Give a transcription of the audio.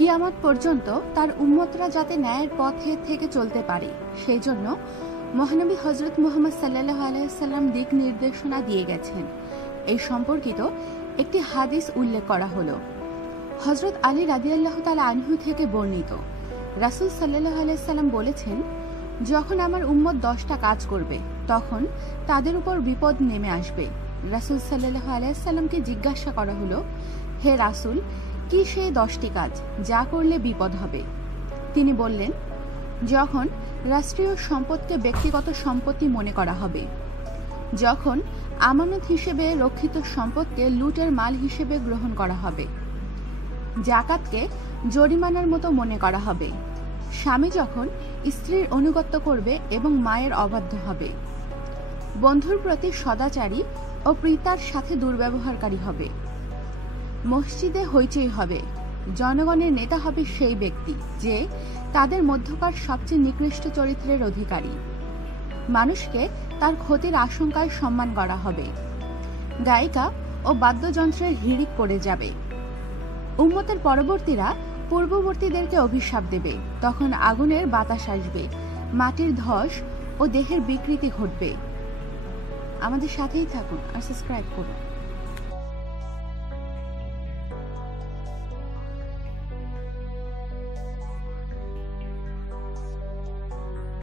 কিয়ামত পর্যন্ত তার উম্মতরা যাতে ন্যায়ের পথে থেকে চলতে পারে, সেই জন্য মহানবী হজরত মোহাম্মদ সাল্লাহ আলাইসাল্লাম দিক নির্দেশনা দিয়ে গেছেন। এই সম্পর্কিত একটি হাদিস উল্লেখ করা হলো। হজরত আলী রাদিয়াল্লাহ তালা আনহু থেকে বর্ণিত। রাসুল সাল্লাহ আলাইসাল্লাম বলেছেন, যখন আমার উম্মত দশটা কাজ করবে, তখন তাদের উপর বিপদ নেমে আসবে। রাসুল সাল্লাহ আলাইসাল্লামকে জিজ্ঞাসা করা হলো, হে রাসুল কি সেই দশটি কাজ, যা করলে বিপদ হবে? তিনি বললেন, যখন রাষ্ট্রীয় সম্পদকে ব্যক্তিগত সম্পত্তি মনে করা হবে, যখন আমানত হিসেবে রক্ষিত সম্পদকে লুটের মাল হিসেবে গ্রহণ করা হবে, জাকাতকে জরিমানার মতো মনে করা হবে, স্বামী যখন স্ত্রীর অনুগত্য করবে এবং মায়ের অবাধ্য হবে, বন্ধুর প্রতি সদাচারী ও প্রীতার সাথে দুর্ব্যবহারকারী হবে। মসজিদে হইচই হবে। জনগণের নেতা হবে সেই ব্যক্তি যে তাদের মধ্যকার সবচেয়ে নিকৃষ্ট চরিত্রের অধিকারী। মানুষকে তার ক্ষতির আশঙ্কায় সম্মান করা হবে। গায়িকা ও বাদ্যযন্ত্রের হিড়িক পড়ে যাবে। উম্মতের পরবর্তীরা পূর্ববর্তীদেরকে অভিশাপ দেবে। তখন আগুনের বাতাস আসবে, মাটির ধস ও দেহের বিকৃতি ঘটবে। আমাদের সাথেই থাকুন আর সাবস্ক্রাইব করুন।